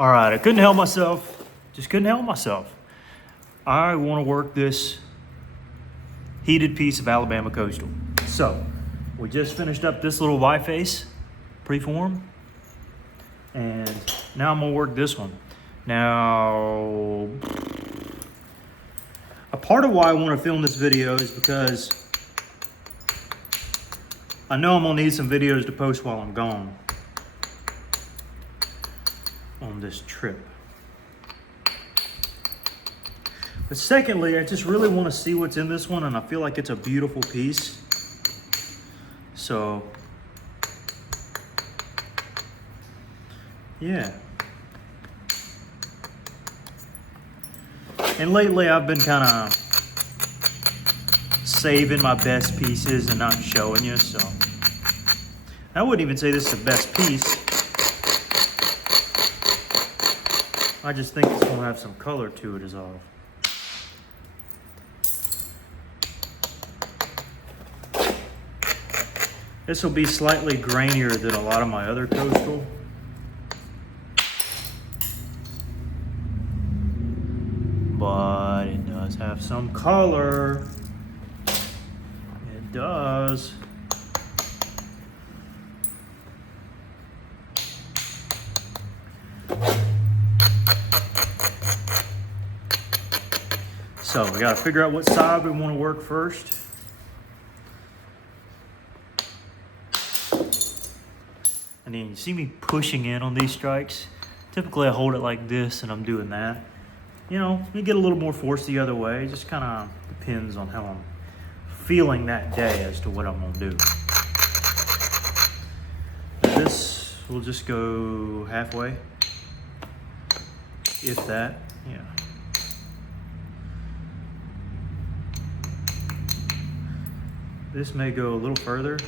All right, I couldn't help myself. Just couldn't help myself. I want to work this heated piece of Alabama Coastal. So we just finished up this little Y-face preform, and now I'm gonna work this one. Now, a part of why I want to film this video is because I know I'm gonna need some videos to post while I'm gone on this trip. But secondly, I just really want to see what's in this one, and I feel like it's a beautiful piece. So, yeah. And lately I've been kind of saving my best pieces and not showing you, so. I wouldn't even say this is the best piece. I just think it's gonna have some color to it is all. This will be slightly grainier than a lot of my other coastal. But it does have some color. It does. So we gotta figure out what side we want to work first. And then you see me pushing in on these strikes. Typically I hold it like this and I'm doing that. You know, you get a little more force the other way. It just kind of depends on how I'm feeling that day as to what I'm gonna do. This will just go halfway, if that, yeah. This may go a little further.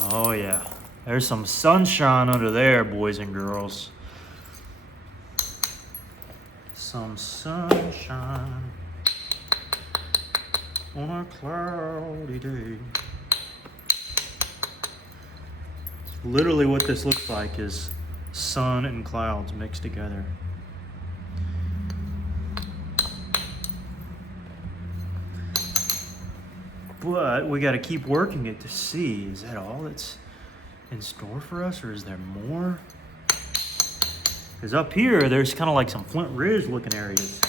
Oh yeah, there's some sunshine under there, boys and girls. Some sunshine on a cloudy day. Literally what this looks like is sun and clouds mixed together. But we got to keep working it to see, is that all that's in store for us, or is there more? Because up here, there's kind of like some Flint Ridge looking areas.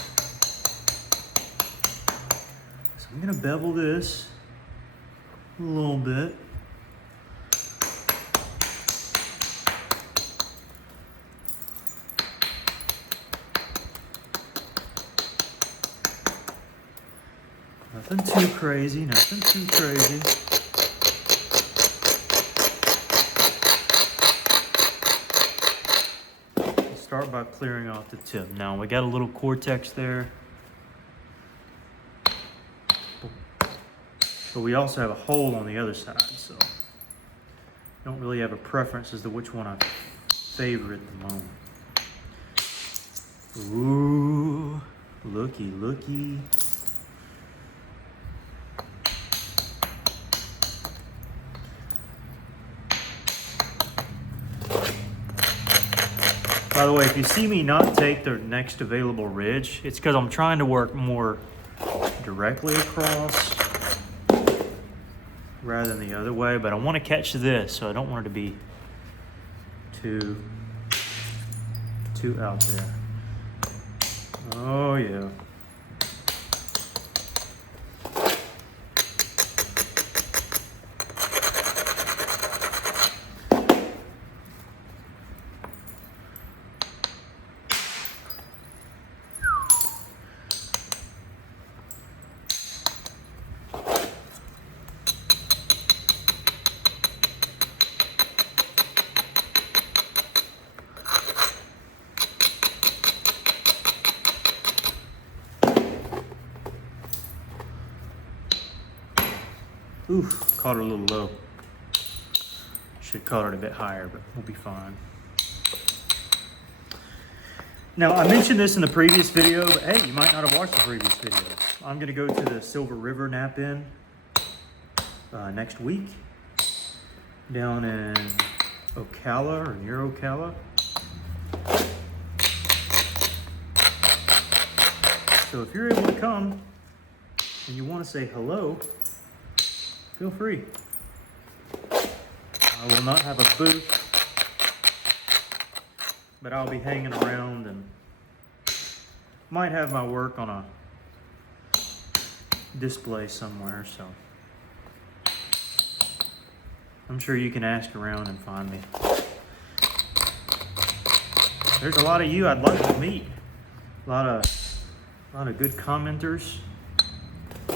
So I'm going to bevel this a little bit. Nothing too crazy, nothing too crazy. Let's start by clearing off the tip. Now we got a little cortex there. But we also have a hole on the other side, so I don't really have a preference as to which one I favor at the moment. Ooh, looky, looky. By the way, if you see me not take the next available ridge, it's because I'm trying to work more directly across rather than the other way, but I want to catch this, so I don't want it to be too out there. Oh yeah. Oof, caught her a little low. Should have caught her a bit higher, but we'll be fine. Now, I mentioned this in the previous video, but hey, you might not have watched the previous video. I'm gonna go to the Silver River Knap-In next week. down in Ocala or near Ocala. So if you're able to come and you want to say hello, feel free. I will not have a booth, but I'll be hanging around and might have my work on a display somewhere, so I'm sure you can ask around and find me. There's a lot of you I'd like to meet. A lot of good commenters. A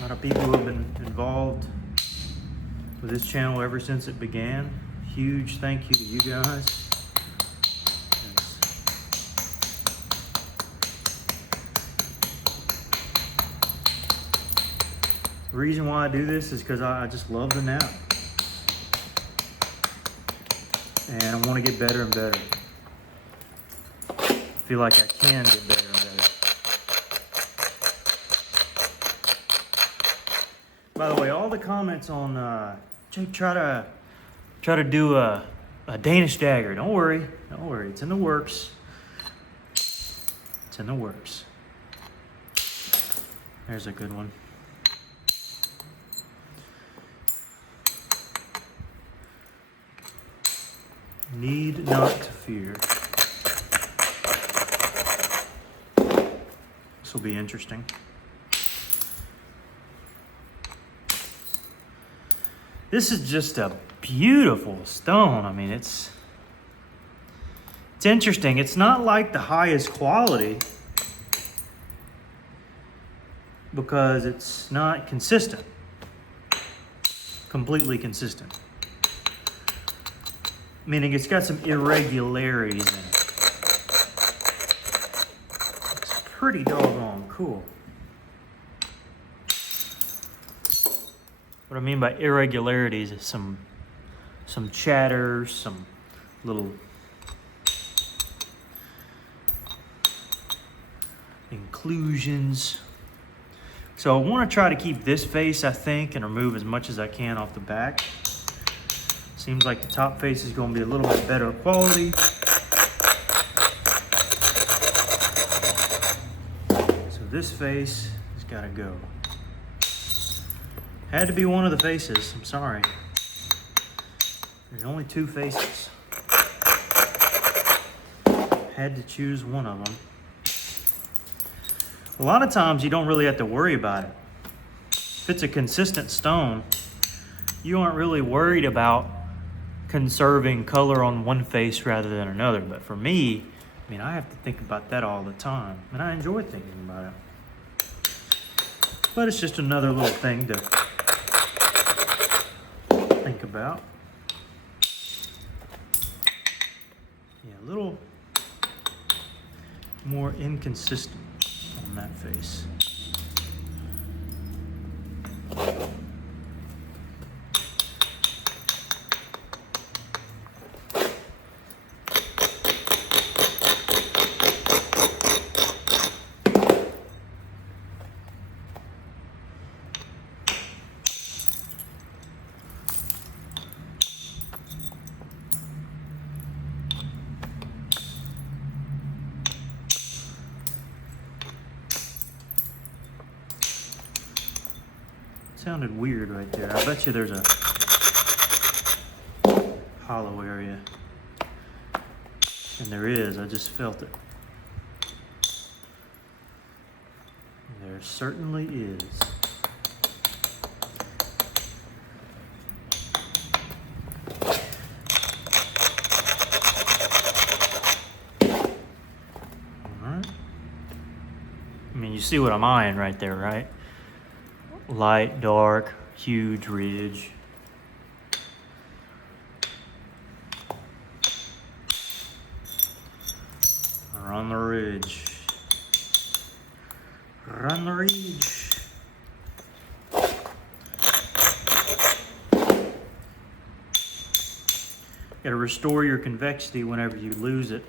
lot of people who have been involved with this channel ever since it began. Huge thank you to you guys. The reason why I do this is because I just love the Knap. And I want to get better and better. I feel like I can get better and better. By the way, all the comments on try to do a Danish dagger. Don't worry, it's in the works. It's in the works. There's a good one. Need not to fear. This will be interesting. This is just a beautiful stone. I mean, it's interesting. It's not like the highest quality because it's not consistent, completely consistent. Meaning it's got some irregularities in it. It's pretty doggone cool. What I mean by irregularities is some chatter, some little inclusions. So I want to try to keep this face, I think, and remove as much as I can off the back. Seems like the top face is going to be a little bit better quality. So this face has got to go. Had to be one of the faces, I'm sorry. There's only two faces. Had to choose one of them. A lot of times you don't really have to worry about it. If it's a consistent stone, you aren't really worried about conserving color on one face rather than another. But for me, I mean, I have to think about that all the time, and I enjoy thinking about it. But it's just another little thing to think about. Yeah, a little more inconsistent on that face. Sounded weird right there. I bet you there's a hollow area. And there is, I just felt it. There certainly is. Alright. I mean, you see what I'm eyeing right there, right? Light, dark, huge ridge. Run the ridge. Run the ridge. Gotta restore your convexity whenever you lose it.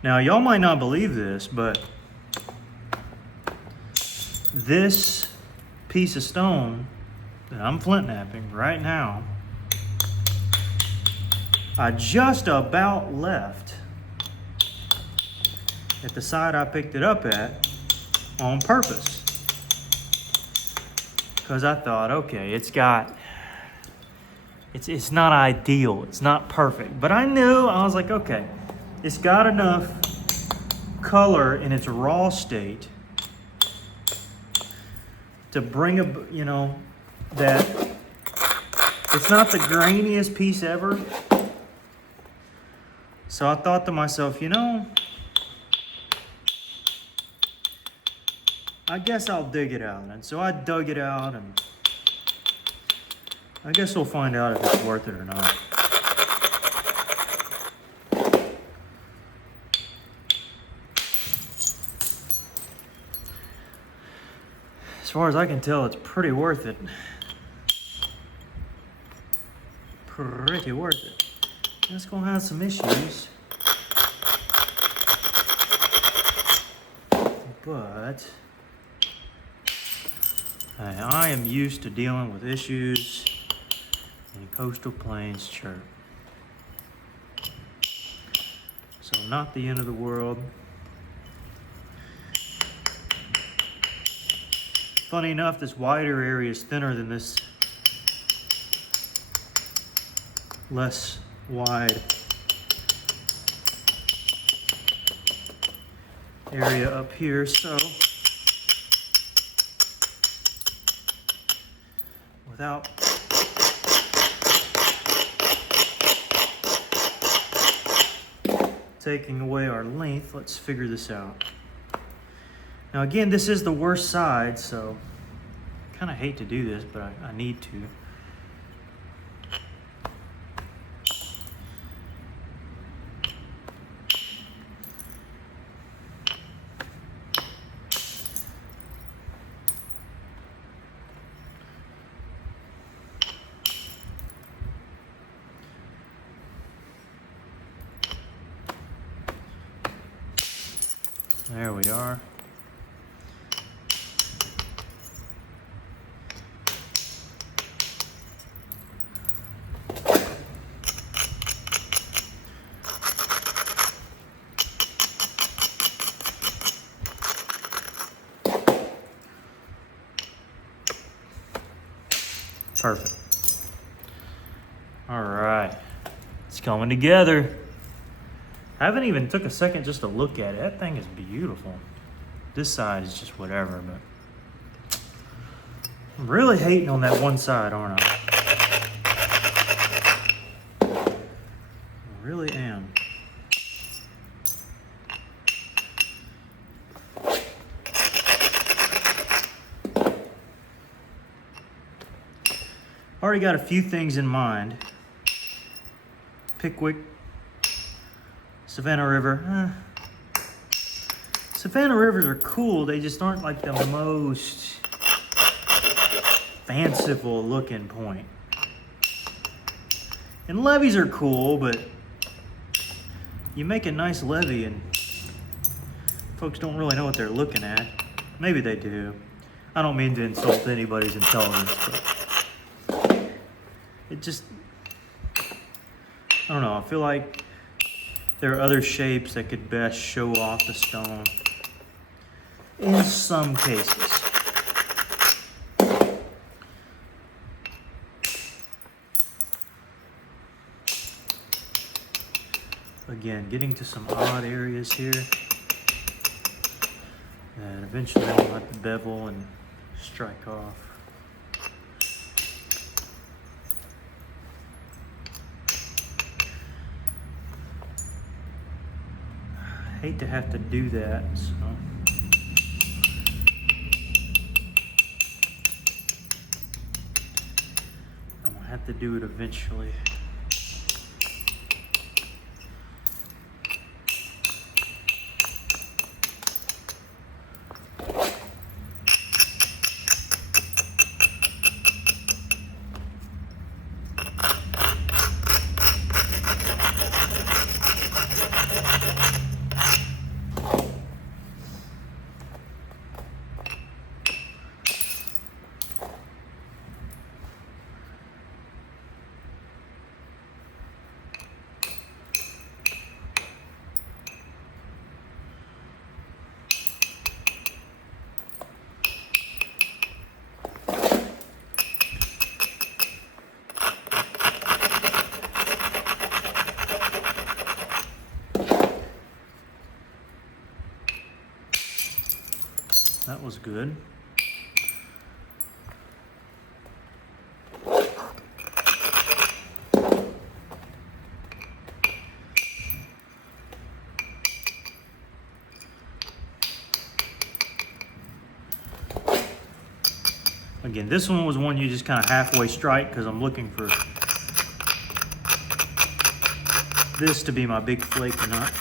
Now, y'all might not believe this, but this piece of stone that I'm flint knapping right now, I just about left at the side I picked it up at on purpose. Because I thought, okay, it's not ideal, it's not perfect. But I was like, okay, it's got enough color in its raw state to bring that it's not the grainiest piece ever. So I thought to myself, I guess I'll dig it out. And so I dug it out, and I guess we'll find out if it's worth it or not. As far as I can tell, it's pretty worth it. Pretty worth it. It's gonna have some issues. But I am used to dealing with issues in coastal plains chert. So not the end of the world. Funny enough, this wider area is thinner than this less wide area up here, so without taking away our length, let's figure this out. Now again, this is the worst side, so I kind of hate to do this, but I need to. There we are. Perfect. All right, it's coming together. I haven't even took a second just to look at it. That thing is beautiful. This side is just whatever, but I'm really hating on that one side, aren't I? I really am. Already got a few things in mind. Pickwick, Savannah River. Savannah Rivers are cool, they just aren't like the most fanciful looking point. And levees are cool, but you make a nice levee and folks don't really know what they're looking at. Maybe they do. I don't mean to insult anybody's intelligence, but it just, I don't know, I feel like there are other shapes that could best show off the stone in some cases. Again, getting to some odd areas here that eventually I'll have to bevel and strike off. I hate to have to do that, so. I'm gonna have to do it eventually. That was good. Again, this one was one you just kind of halfway strike because I'm looking for this to be my big flake and not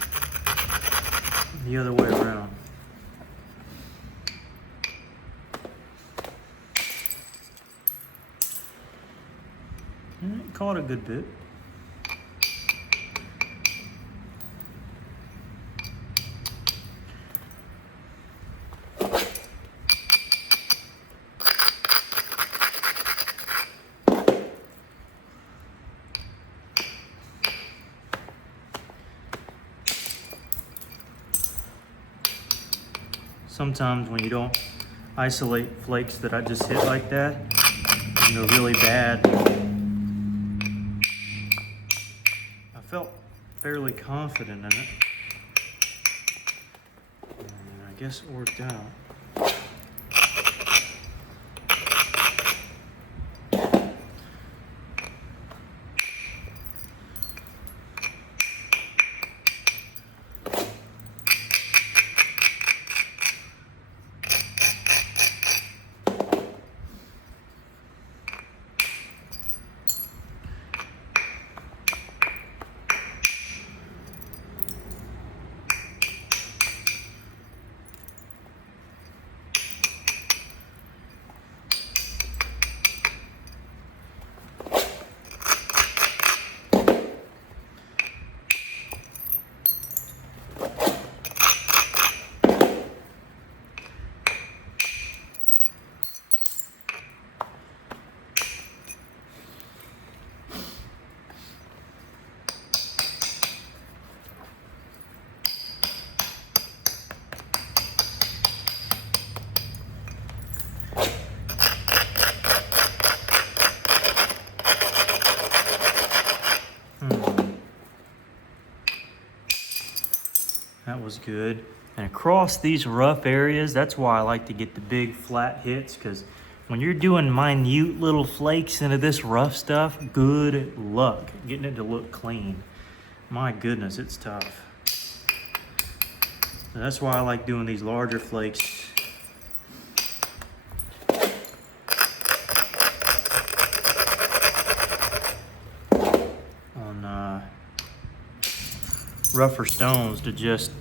the other way around. And it caught a good bit. Sometimes when you don't isolate flakes that I just hit like that, they're really bad. I felt fairly confident in it. And I guess it worked out. That was good. And across these rough areas, that's why I like to get the big flat hits, because when you're doing minute little flakes into this rough stuff, good luck getting it to look clean. My goodness, it's tough. So that's why I like doing these larger flakes. On rougher stones to just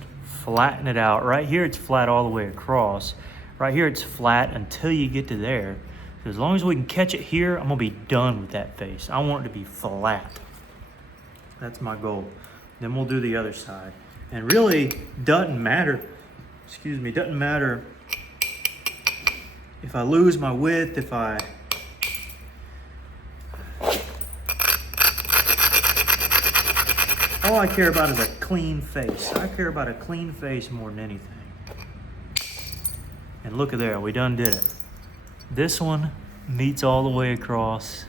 flatten it out. Right here it's flat all the way across. Right here it's flat until you get to there. So as long as we can catch it here, I'm gonna be done with that face. I want it to be flat. That's my goal. Then we'll do the other side. And really doesn't matter, doesn't matter if I lose my width, if I all I care about is a clean face. I care about a clean face more than anything. And look at there, we done did it. This one meets all the way across.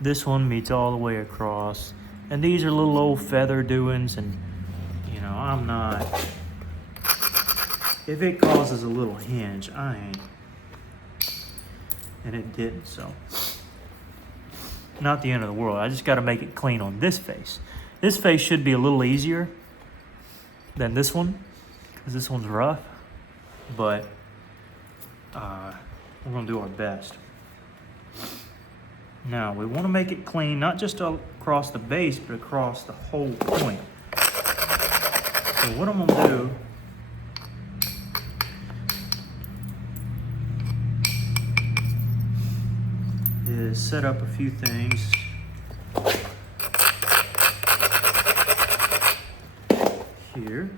This one meets all the way across. And these are little old feather doings, and you know, I'm not, if it causes a little hinge, I ain't. And it didn't, so. Not the end of the world. I just gotta make it clean on this face. This face should be a little easier than this one, because this one's rough, but we're gonna do our best. Now, we wanna make it clean, not just across the base, but across the whole point. So what I'm gonna do is set up a few things. Here.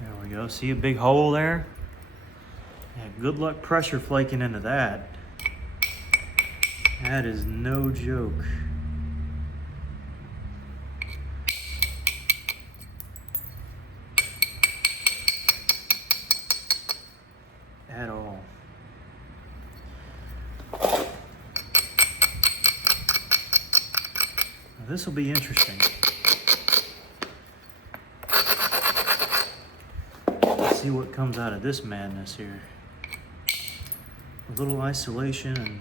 There we go. See a big hole there? Yeah, good luck pressure flaking into that. That is no joke. At all. Now, this will be interesting. see what comes out of this madness here. A little isolation and...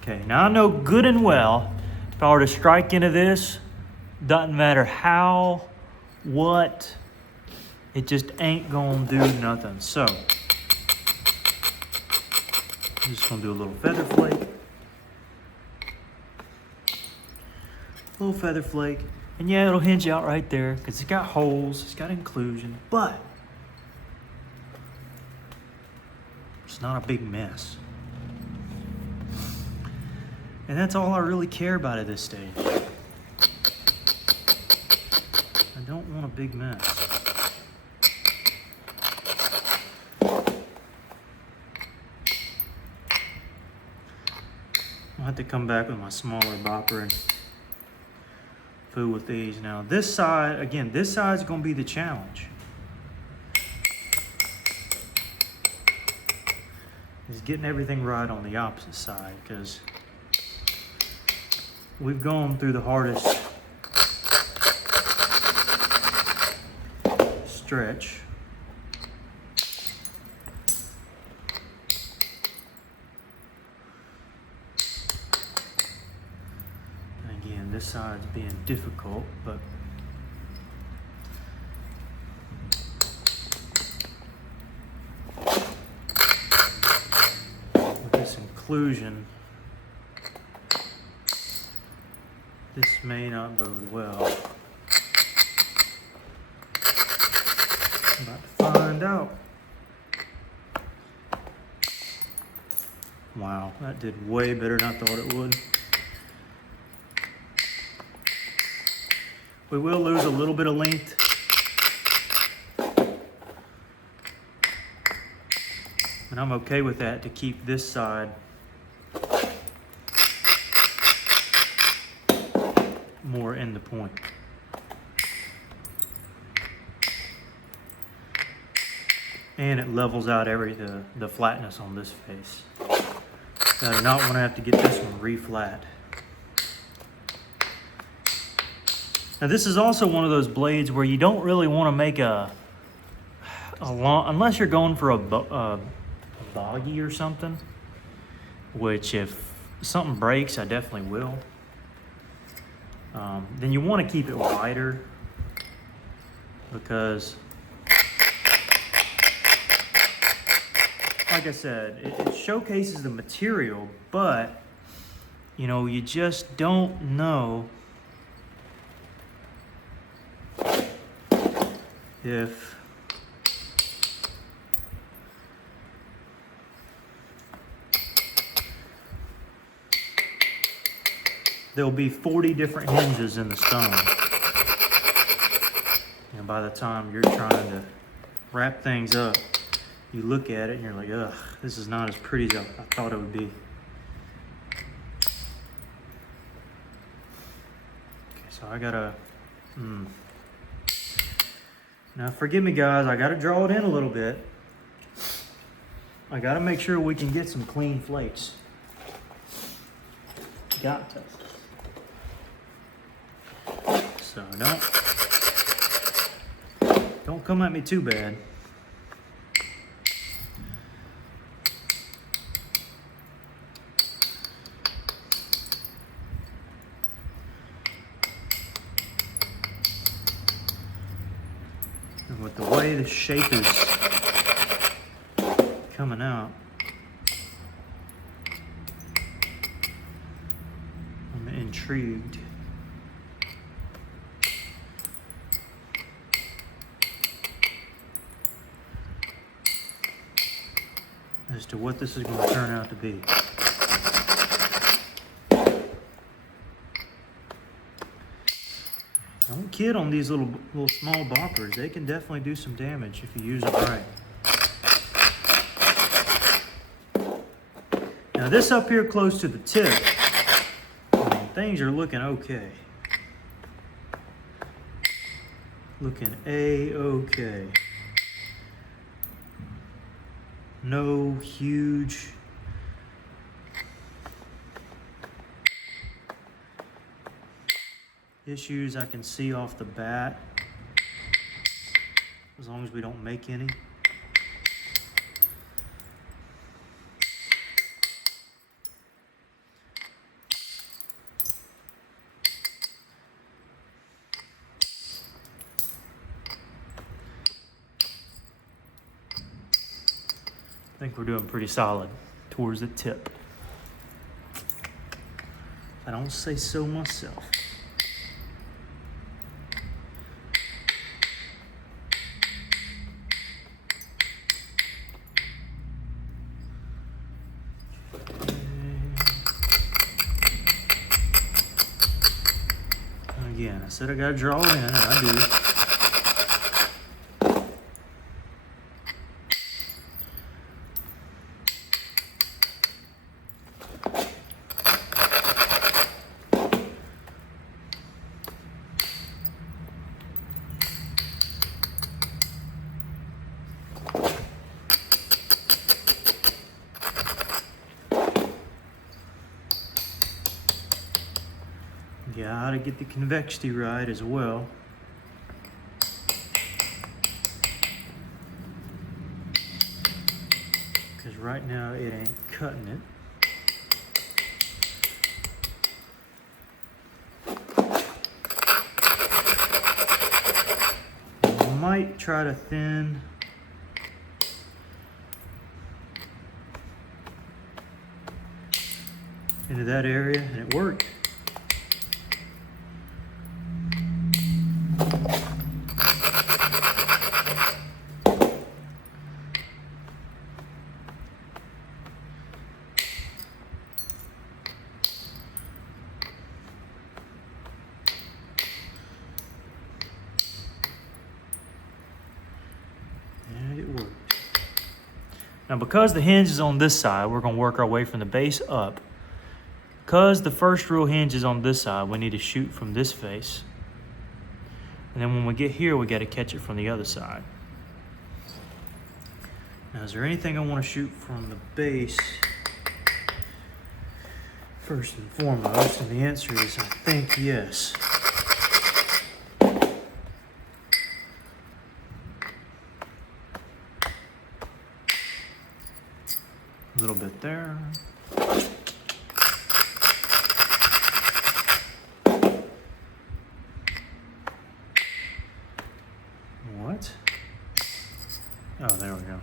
Okay, now I know good and well, if I were to strike into this, doesn't matter how, what, it just ain't gonna do nothing. So, I'm just gonna do a little feather flake. A little feather flake. And yeah, it'll hinge out right there because it's got holes, it's got inclusion, but it's not a big mess. And that's all I really care about at this stage. I don't want a big mess. I'll have to come back with my smaller bopper and fool with these. Now this side, again, this side's gonna be the challenge. Is getting everything right on the opposite side, because we've gone through the hardest stretch. Again, this side's being difficult, but with this inclusion, this may not bode well. I'm about to find out. Wow, that did way better than I thought it would. We will lose a little bit of length. And I'm okay with that to keep this side more in the point. And it levels out the flatness on this face. I do not want to have to get this one re-flat. Now this is also one of those blades where you don't really want to make a long, unless you're going for a boggy or something, which if something breaks, I definitely will. Then you want to keep it wider, because like I said, it showcases the material, but you know, you just don't know if there'll be 40 different hinges in the stone. And by the time you're trying to wrap things up, you look at it and you're like, ugh, this is not as pretty as I thought it would be. Okay, so I gotta, Now forgive me guys, I gotta draw it in a little bit. I gotta make sure we can get some clean flakes. Got to. So don't come at me too bad. And with the way the shape is coming out, I'm intrigued. As to what this is going to turn out to be. Don't kid on these little small boppers. They can definitely do some damage if you use them right. Now this up here close to the tip, I mean, things are looking okay. Looking A-okay. No huge issues I can see off the bat. as long as we don't make any. I think we're doing pretty solid towards the tip. I don't say so myself. Again, I said I gotta draw it in, and I do. Gotta get the convexity right as well. Because right now it ain't cutting it. I might try to thin into that area, and it worked. And it worked. Now, because the hinge is on this side, we're going to work our way from the base up. Because the first real hinge is on this side, we need to shoot from this face. And then when we get here, we got to catch it from the other side. Now, is there anything I want to shoot from the base first and foremost? And the answer is, I think yes. A little bit there. What? Oh, there we go.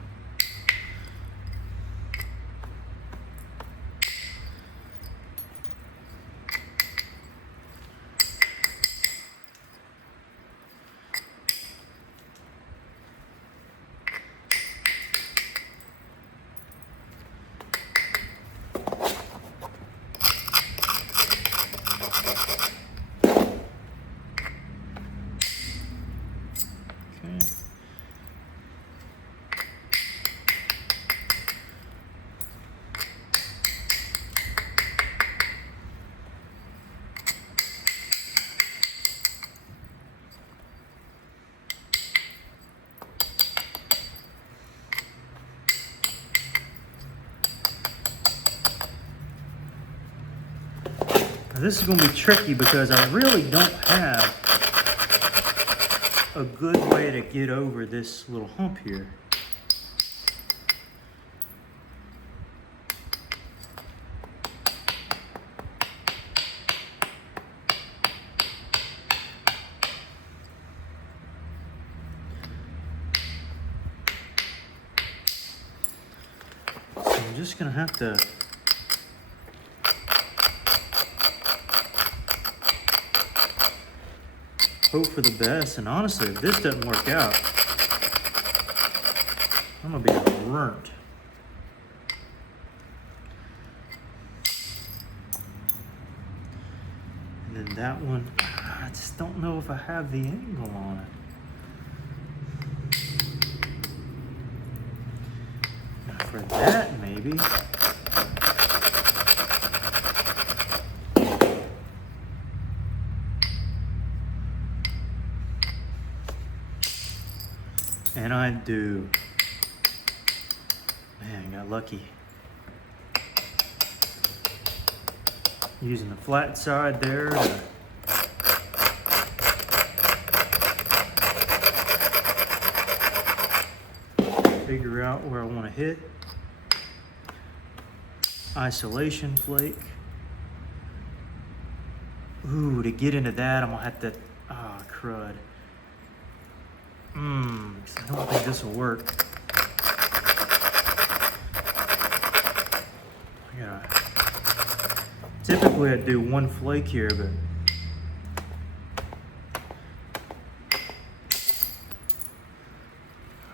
Now this is going to be tricky because I really don't have a good way to get over this little hump here. So I'm just going to have to hope for the best, and honestly, if this doesn't work out, I'm gonna be burnt. And then that one, I just don't know if I have the angle on it. Now for that, maybe. And I do. Man, I got lucky. Using the flat side there to figure out where I want to hit. Isolation flake. Ooh, to get into that, I'm gonna have to, crud. I don't think this will work. Typically I'd do one flake here, but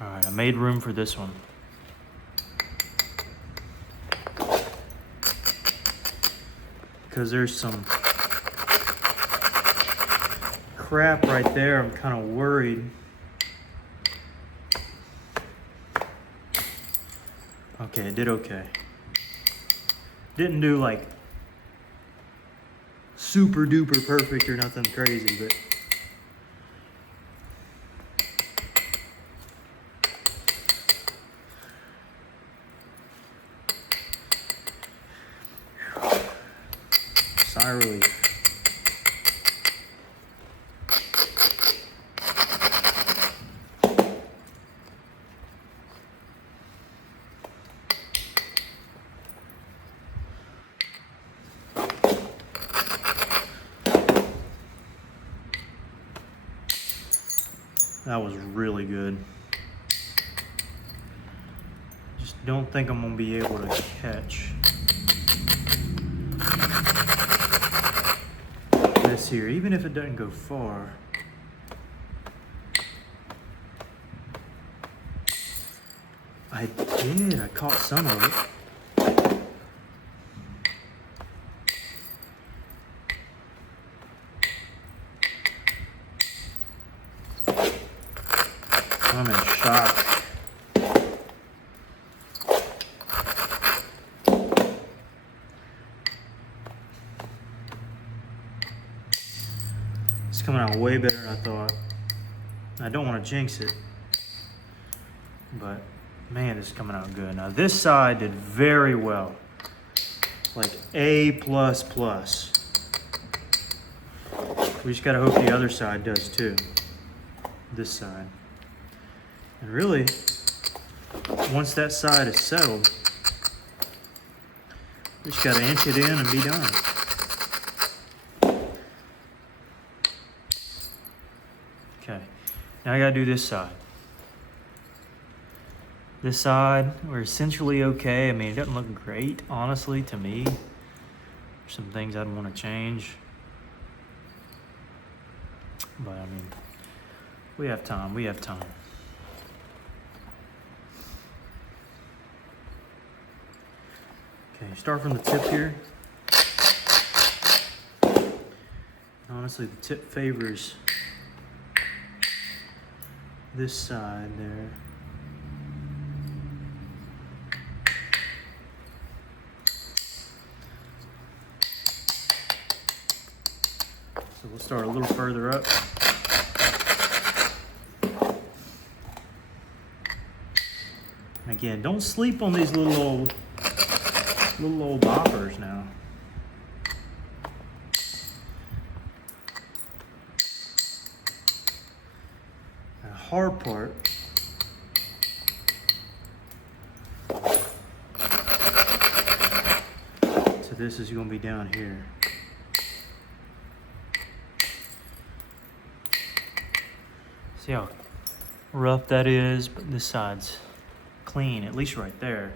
all right, I made room for this one. Because there's some crap right there, I'm kind of worried. Okay, it did okay. Didn't do like super duper perfect or nothing crazy, but sigh of relief. That was really good. Just don't think I'm gonna be able to catch this here, even if it doesn't go far. I did, I caught some of it. I'm in shock. It's coming out way better than I thought. I don't want to jinx it, but man, it's coming out good. Now this side did very well, like A++. We just gotta hope the other side does too. This side. And really, once that side is settled, we just gotta inch it in and be done. Okay, now I gotta do this side. This side, we're essentially okay. I mean, it doesn't look great, honestly, to me. There's some things I'd want to change. But I mean, we have time, we have time. Okay, start from the tip here. Honestly, the tip favors this side there. So we'll start a little further up. And again, don't sleep on these little old boppers now. The hard part so this is going to be down here. See how rough that is, but this side's clean, at least right there.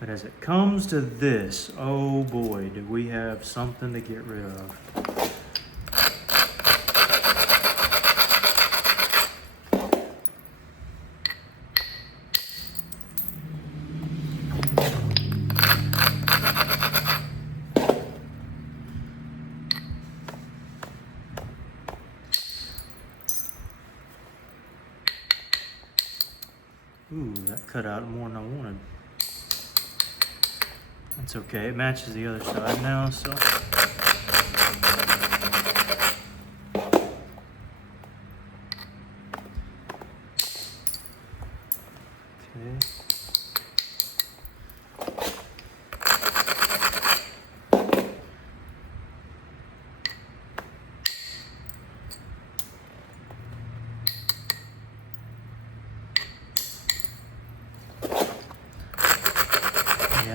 But as it comes to this, oh boy, do we have something to get rid of. Ooh, that cut out more than I wanted. That's okay, it matches the other side now, so. Okay.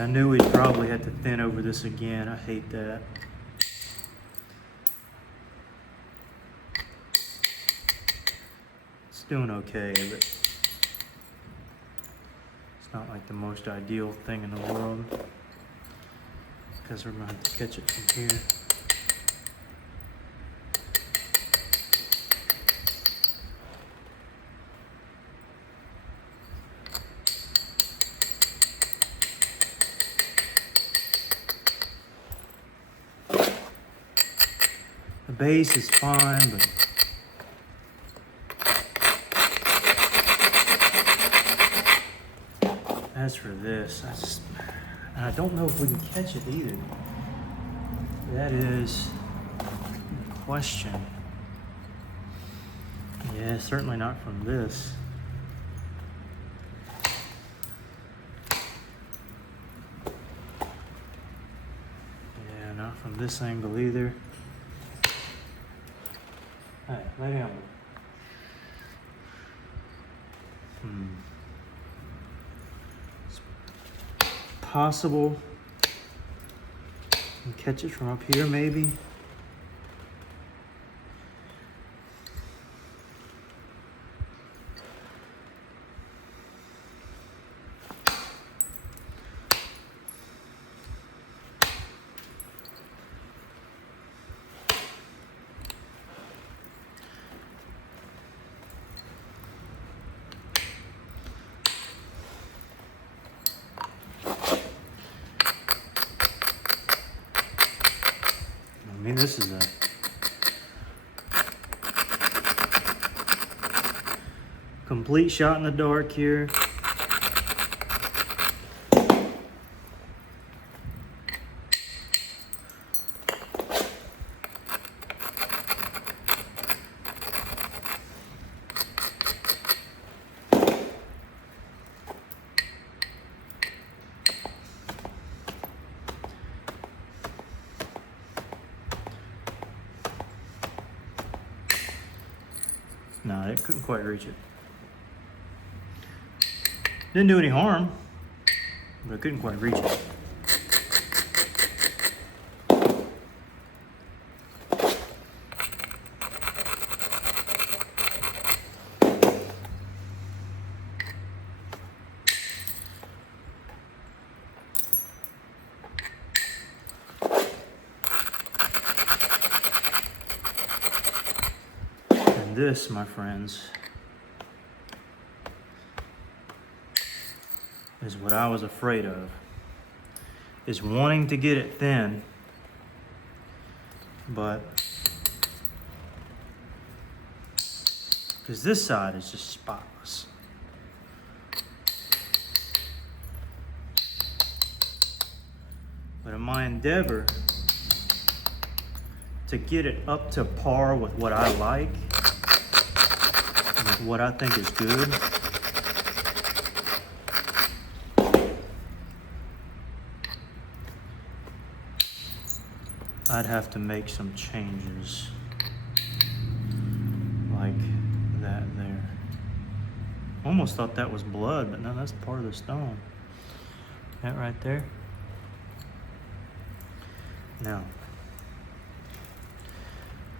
I knew we'd probably have to thin over this again. I hate that. It's doing okay, but it's not like the most ideal thing in the world, because we're going to have to catch it from here. The base is fine, but as for this, I don't know if we can catch it either. That is the question. Yeah, certainly not from this. Yeah, not from this angle either. Hey, lay down. It's possible and catch it from up here, maybe. I mean, this is a complete shot in the dark here. No, it couldn't quite reach it. Didn't do any harm, but it couldn't quite reach it. This, my friends, is what I was afraid of, is wanting to get it thin, but because this side is just spotless. But in my endeavor to get it up to par with what I like, what I think is good, I'd have to make some changes like that there. Almost thought that was blood, but no, that's part of the stone. That right there. Now,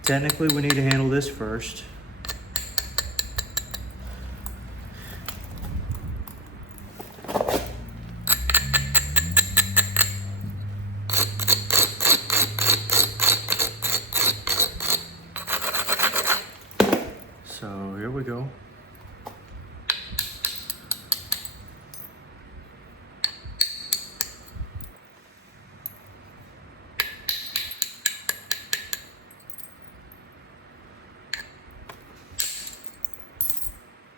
technically we need to handle this first. So here we go.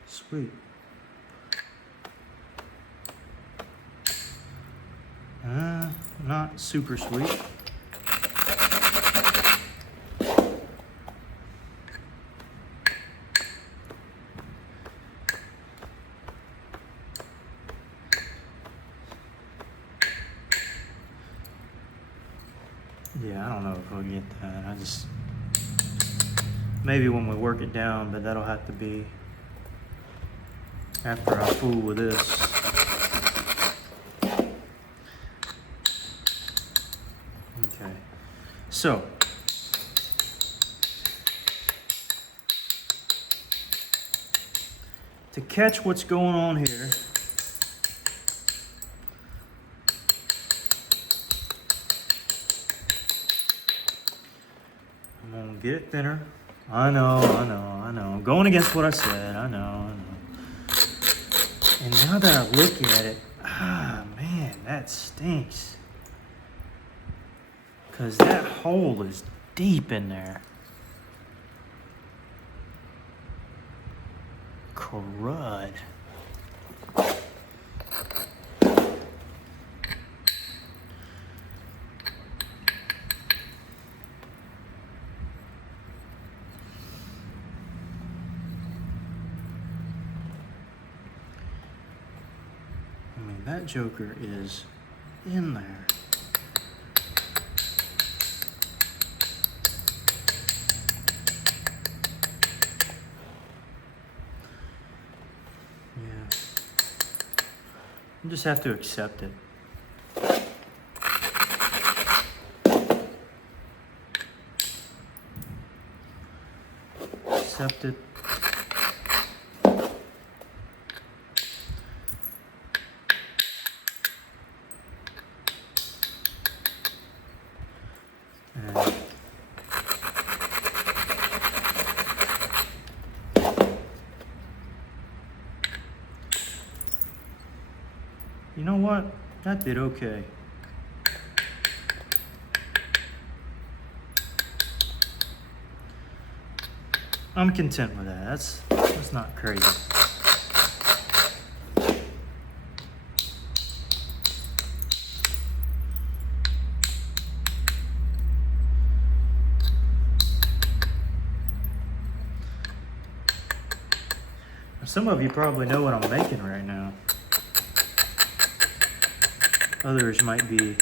Sweet. Not super sweet. Yeah, I don't know if we'll get that. Maybe when we work it down, but that'll have to be after I fool with this. So, to catch what's going on here, I'm gonna get it thinner. I know. I'm going against what I said. I know. And now that I look at it, man, that stinks. Because that hole is deep in there. Crud. I mean, that joker is in there. You just have to accept it. Accept it. And you know what? That did okay. I'm content with that. That's not crazy. Some of you probably know what I'm making right now. Others might be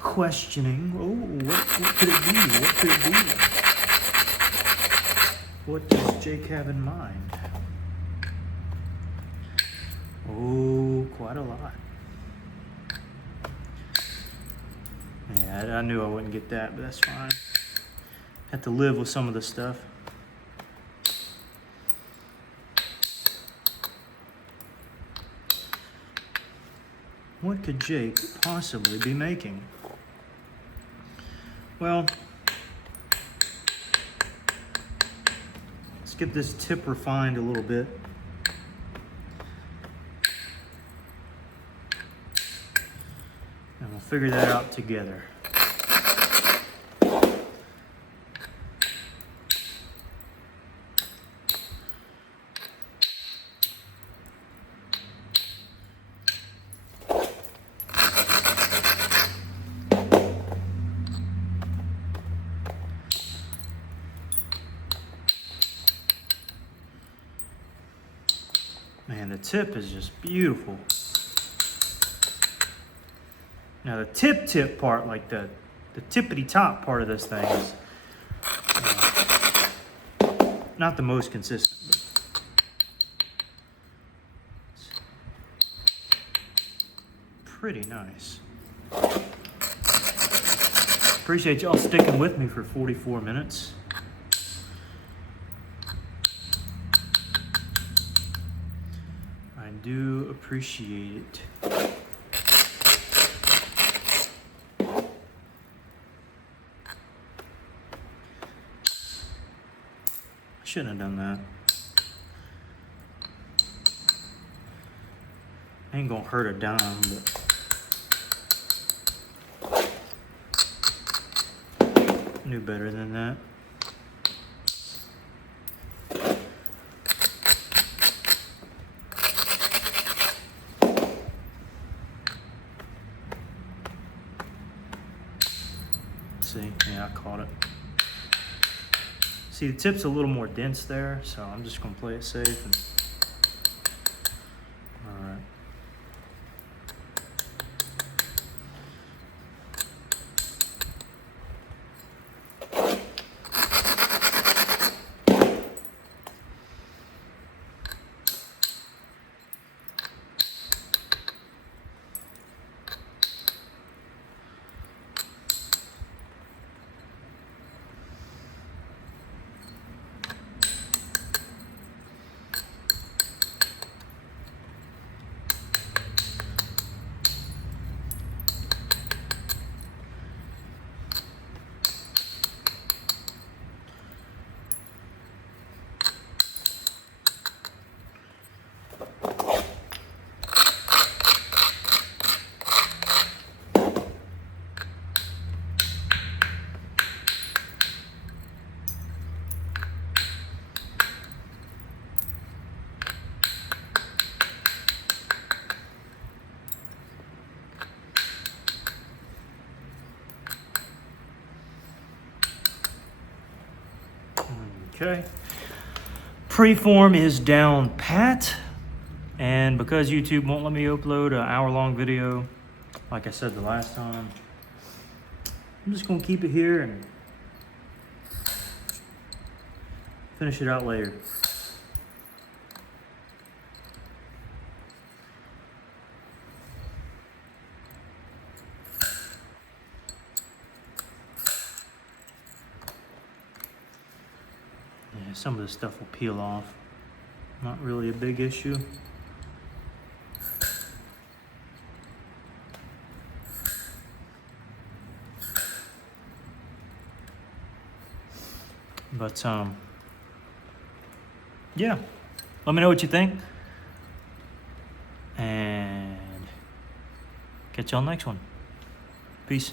questioning, oh, what could it be? What could it be? What does Jake have in mind? Oh, quite a lot. Yeah, I knew I wouldn't get that, but that's fine. Have to live with some of the stuff. What could Jake possibly be making? Well, let's get this tip refined a little bit. And we'll figure that out together. Man, the tip is just beautiful. Now the tip part, like the tippity top part of this thing is not the most consistent. It's pretty nice. Appreciate y'all sticking with me for 44 minutes. I do appreciate it. Shouldn't have done that. Ain't gonna hurt a dime, but knew better than that. See, yeah, I caught it. See, the tip's a little more dense there, so I'm just gonna play it safe. And all right. Okay. Preform is down pat. And because YouTube won't let me upload an hour-long video, like I said the last time, I'm just gonna keep it here and finish it out later. Yeah, some of this stuff will peel off. Not really a big issue. But yeah, let me know what you think, and catch y'all next one. Peace.